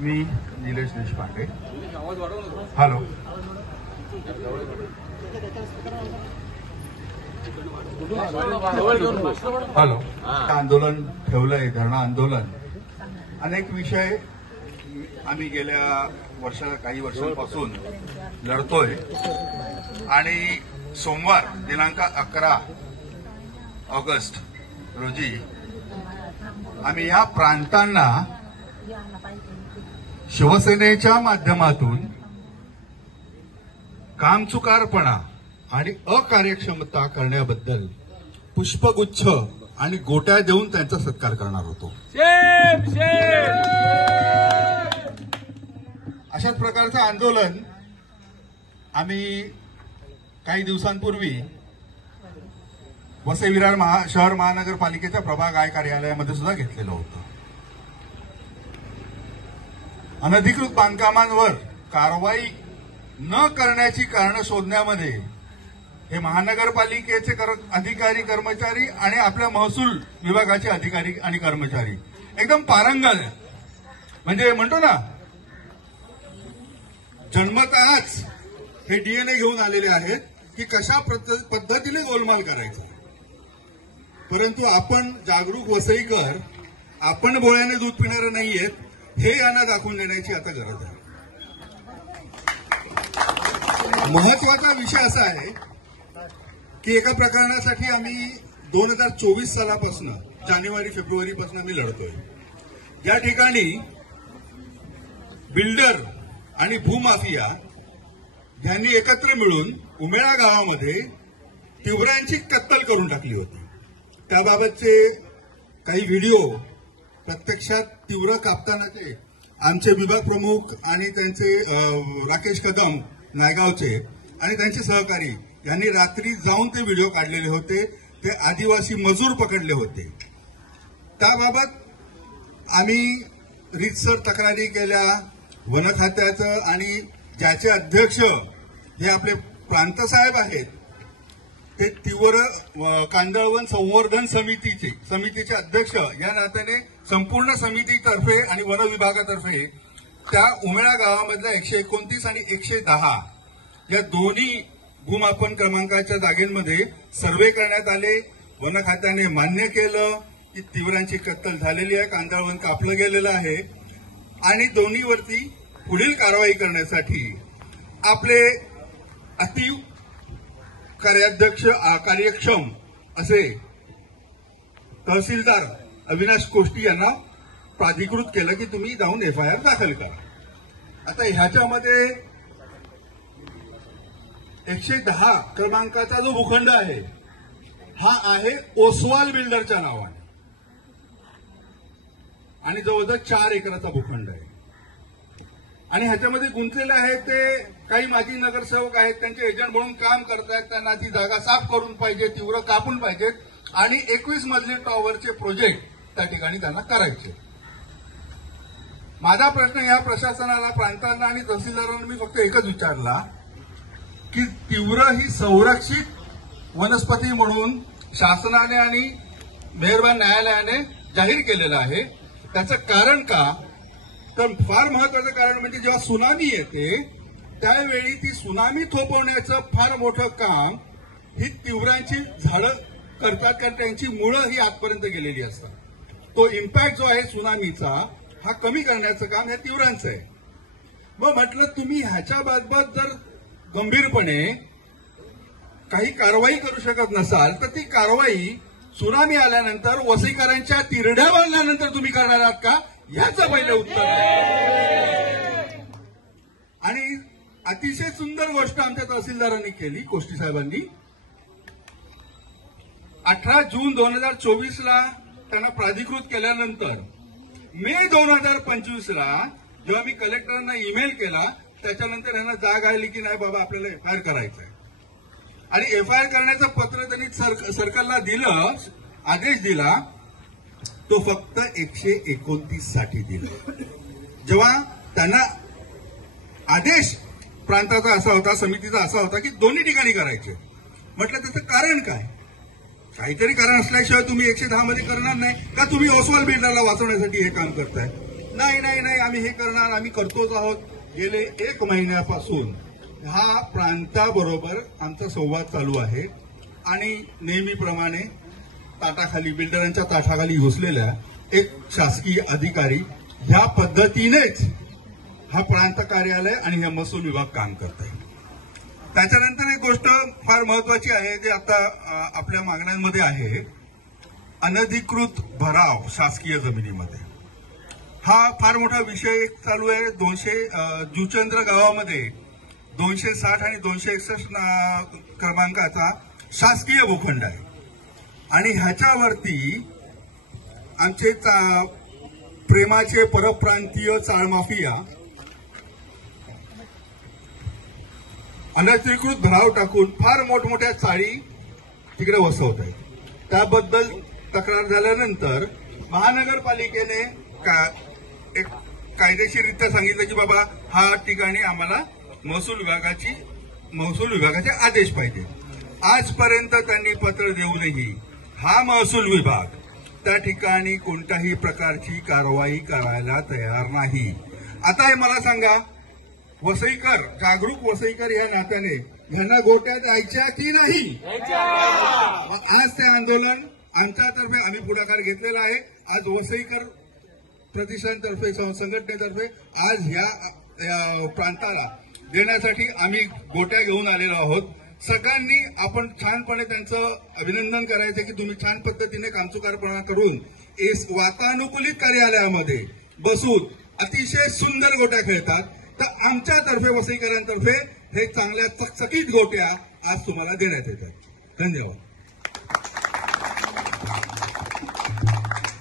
मी Nilesh Deshpande. Hello. Hello. आंदोलन ठेवलंय, धरणं आंदोलन. अनेक विषय आम्ही गेल्या काही वर्षांपासून लढतोय आणि सोमवार दिनांक 11 ऑगस्ट रोजी आम्ही या प्रांतांना शिवसेनेच्या माध्यमातून कामचुकारपणा आणि अकार्यक्षमता करण्याबद्दल पुष्पगुच्छ आणि गोट्या देऊन त्यांचा सत्कार करणार होतो. अशाच प्रकारचं आंदोलन आम्ही काही दिवसांपूर्वी वसई विरार शहर महानगरपालिकेच्या प्रभाग आय कार्यालयामध्ये सुद्धा घेतलेलं होतं. अनधिकृत बांधकामांवर कारवाई न करण्याची कारणं शोधण्यामध्ये हे महानगरपालिकेचे अधिकारी कर्मचारी आणि आपल्या महसूल विभागाचे अधिकारी आणि कर्मचारी एकदम पारंगत, म्हणजे म्हणतो ना जन्मतःच हे डीएनए घेऊन आलेले आहेत की कशा पद्धतीने गोलमाल करायचा. परंतु आपण जागरूक वसईकर, आपण भोळ्याने दूध पिणारे नाहीयेत हे यांना दाखवून देण्याची आता गरज आहे. महत्वाचा विषय असा आहे की एका प्रकरणासाठी आम्ही 2024 सालापासून जानेवारी फेब्रुवारीपासून आम्ही लढतोय. या ठिकाणी बिल्डर आणि भूमाफिया यांनी एकत्र मिळून उमेळा गावामध्ये तिवऱ्यांची कत्तल करून टाकली होती. त्याबाबतचे काही व्हिडिओ प्रत्यक्षात तिवरं कापतानाचे आमचे विभाग प्रमुख आणि त्यांचे राकेश कदम नायगावचे आणि त्यांचे सहकारी यांनी रात्री जाऊन ते व्हिडिओ काढलेले होते. ते आदिवासी मजूर पकडले होते. त्याबाबत आम्ही रीतसर तक्रारी केल्या. वन खात्याचं आणि ज्याचे अध्यक्ष हे आपले प्रांतसाहेब आहेत ते तिवरं कांदळवन संवर्धन समितीचे अध्यक्ष या नात्याने संपूर्ण समितीतर्फे आणि वन विभागातर्फे त्या उमेळा गावामधल्या 129 आणि 110 या दोन्ही भूमापन क्रमांकाच्या जागेमध्ये सर्वे करण्यात आले. वन खात्याने मान्य केलं की तिवरांची कत्तल झालेली आहे, कांदळवन कापलं गेलेलं आहे आणि दोन्हीवरती पुढील कारवाई करण्यासाठी आपले अति कार्याध्यक्ष कार्यक्षम असे तहसीलदार अविनाश कोष्टी यांना प्राधिकृत केलं की तुम्ही जाऊन एफआयआर दाखल करा. आता ह्याच्यामध्ये 110 क्रमांकाचा जो भूखंड आहे हा आहे ओसवाल बिल्डरच्या नावाने आणि जवळजवळ 4 एकराचा भूखंड आहे. आणि ह्याच्यामध्ये गुंतलेले आहेत ते काही माजी नगरसेवक आहेत, त्यांचे एजंट म्हणून काम करतायत. त्यांना ती जागा साफ करून पाहिजे, तीव्र कापून पाहिजेत आणि 21 मजली टॉवरचे प्रोजेक्ट त्या ठिकाणी त्यांना करायचे. माझा प्रश्न या प्रशासनाला, प्रांतांना आणि तहसीलदारांना मी फक्त एकच विचारला की तीव्र ही संरक्षित वनस्पती म्हणून शासनाने आणि मेहरबान न्यायालयाने जाहीर केलेलं आहे. त्याचं कारण का? तर फार महत्वाचं कारण म्हणजे जेव्हा सुनामी येते त्यावेळी ती सुनामी थोपवण्याचं फार मोठं काम ही तीव्रांची झाडं करतात, कारण त्यांची मुळं ही आजपर्यंत गेलेली असतात. तो इम्पॅक्ट जो आहे सुनामीचा हा कमी करण्याचं काम ह्या तीव्रांचं आहे. मग म्हटलं तुम्ही ह्याच्याबाबत जर गंभीरपणे काही कारवाई करू शकत नसाल तर ती कारवाई सुनामी आल्यानंतर वसईकरांच्या तिरड्या बांधल्यानंतर तुम्ही करणार आहात का, ह्याचं पहिलं उत्तर आहे. आणि अतिशय सुंदर गोष्ट आमच्या तहसीलदारांनी केली, कोष्टी साहेबांनी. 18 जून 2024 त्यांना प्राधिकृत केल्यानंतर मे 2025 जेव्हा मी कलेक्टरांना ईमेल केला त्याच्यानंतर यांना जाग आली की नाही बाबा आपल्याला एफआयआर करायचं आहे. आणि एफआयआर करण्याचं पत्र त्यांनी सर्कलला दिलं, आदेश दिला. तो फक्त 129 साठी दिला. जेव्हा त्यांना आदेश प्रांताचा असा होता, समितीचा असा होता की दोन्ही ठिकाणी करायचे. म्हटलं त्याचं कारण काय? काहीतरी कारण असल्याशिवाय तुम्ही 110 मध्ये करणार नाही का? तुम्ही ओसवाल बिल्डरला वाचवण्यासाठी हे काम करताय? नाही नाही नाही आम्ही हे करणार, आम्ही करतोच आहोत. गेले 1 महिन्यापासून हा प्रांताबरोबर आमचा संवाद चालू आहे आणि नेहमीप्रमाणे ताटाखाली, बिल्डरांच्या ताटाखाली घुसलेल्या एक शासकीय अधिकारी ह्या पद्धतीनेच हा प्रांत कार्यालय आणि हे महसूल विभाग काम करत आहे. त्याच्यानंतर एक गोष्ट फार महत्वाची आहे जे आता आपल्या मागण्यांमध्ये आहे, अनधिकृत भराव शासकीय जमिनीमध्ये. हा फार मोठा विषय एक चालू आहे. 200 जुचंद्र गावामध्ये 260 आणि 261 क्रमांकाचा शासकीय भूखंड आहे आणि ह्याच्यावरती आमचे प्रेमाचे परप्रांतीय चाळमाफिया अनधिकृत भराव टाकून फार मोठमोठ्या चाळी तिकडे वसवत आहेत. त्याबद्दल तक्रार झाल्यानंतर महानगरपालिकेने एक कायदेशीररित्या सांगितलं की बाबा हा ठिकाणी आम्हाला महसूल विभागाचे आदेश पाहिजे. आजपर्यंत त्यांनी पत्र देऊनही हा महसूल विभाग त्या ठिकाणी कोणत्याही प्रकारची कारवाई करायला तयार नाही. आता हे मला सांगा, वसईकर, जागरूक वसईकर या नात्याने ह्यांना गोट्यात जायच्या की नाही? आज ते आंदोलन आमच्यातर्फे आम्ही पुढाकार घेतलेला आहे. आज वसईकर प्रतिष्ठानतर्फे, संघटनेतर्फे आज ह्या प्रांताला देण्यासाठी आम्ही गोट्या घेऊन आलेलो आहोत. सगळ्यांनी आपण छानपणे त्यांचं अभिनंदन करायचं की तुम्ही छान पद्धतीने कामचुकारपणा करून वातानुकूलित कार्यालयामध्ये बसून अतिशय सुंदर गोट्या खेळतात. तर आमच्यातर्फे, वसईकरांतर्फे हे चांगल्या चकचकीत गोट्या आज तुम्हाला देण्यात येतात. धन्यवाद.